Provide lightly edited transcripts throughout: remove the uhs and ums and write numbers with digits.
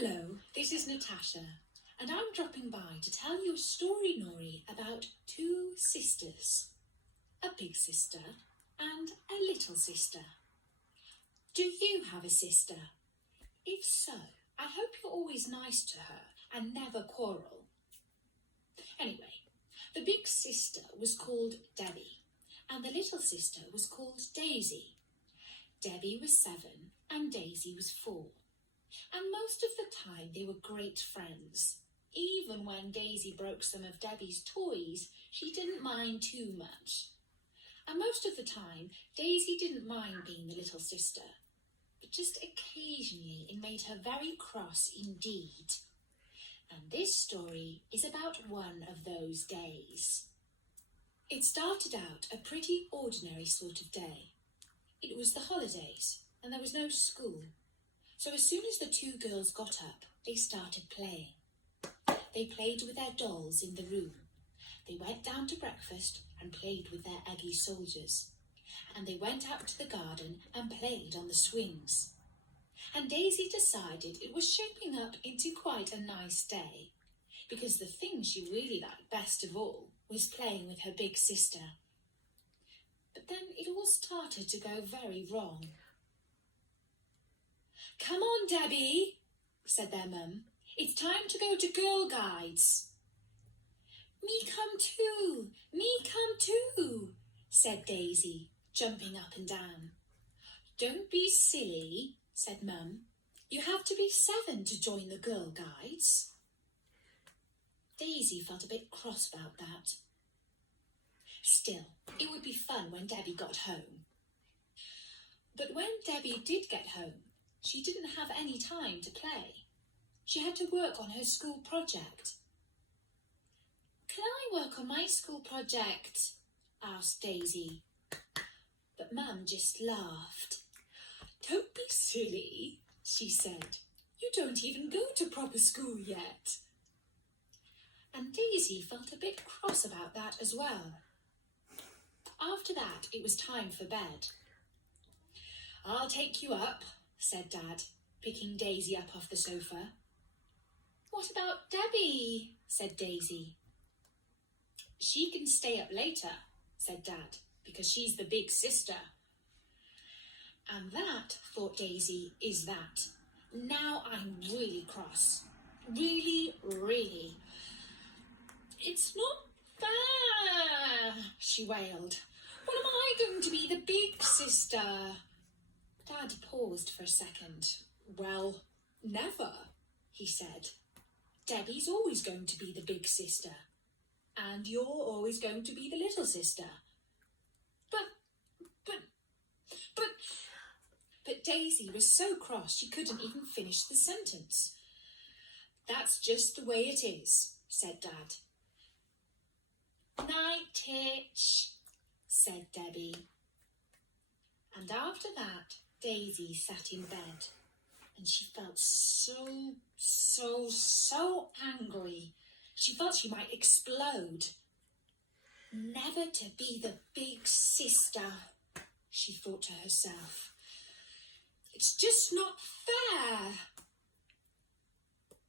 Hello, this is Natasha, and I'm dropping by to tell you a story, Nori, about two sisters, a big sister and a little sister. Do you have a sister? If so, I hope you're always nice to her and never quarrel. Anyway, the big sister was called Debbie, and the little sister was called Daisy. Debbie was 7 and Daisy was 4. And most of the time they were great friends. Even when Daisy broke some of Debbie's toys, she didn't mind too much. And most of the time, Daisy didn't mind being the little sister. But just occasionally it made her very cross indeed. And this story is about one of those days. It started out a pretty ordinary sort of day. It was the holidays, and there was no school. So as soon as the two girls got up, they started playing. They played with their dolls in the room. They went down to breakfast and played with their eggy soldiers. And they went out to the garden and played on the swings. And Daisy decided it was shaping up into quite a nice day, because the thing she really liked best of all was playing with her big sister. But then it all started to go very wrong. "Come on, Debbie," said their mum. "It's time to go to Girl Guides." "Me come too," said Daisy, jumping up and down. "Don't be silly," said Mum. "You have to be 7 to join the Girl Guides." Daisy felt a bit cross about that. Still, it would be fun when Debbie got home. But when Debbie did get home, she didn't have any time to play. She had to work on her school project. "Can I work on my school project?" asked Daisy. But Mum just laughed. "Don't be silly," she said. "You don't even go to proper school yet." And Daisy felt a bit cross about that as well. After that, it was time for bed. "I'll take you up," said Dad, picking Daisy up off the sofa. "What about Debbie?" said Daisy. "She can stay up later," said Dad, "because she's the big sister." And that, thought Daisy, is that. Now I'm really cross. Really. "It's not fair," she wailed. "When am I going to be the big sister?" Dad paused for a second. "Well, never," he said. "Debbie's always going to be the big sister. And you're always going to be the little sister." But Daisy was so cross she couldn't even finish the sentence. "That's just the way it is," said Dad. "Night, Titch," said Debbie. And after that, Daisy sat in bed, and she felt so angry. She felt she might explode. Never to be the big sister, she thought to herself. "It's just not fair."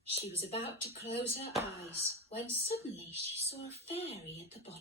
She was about to close her eyes when suddenly she saw a fairy at the bottom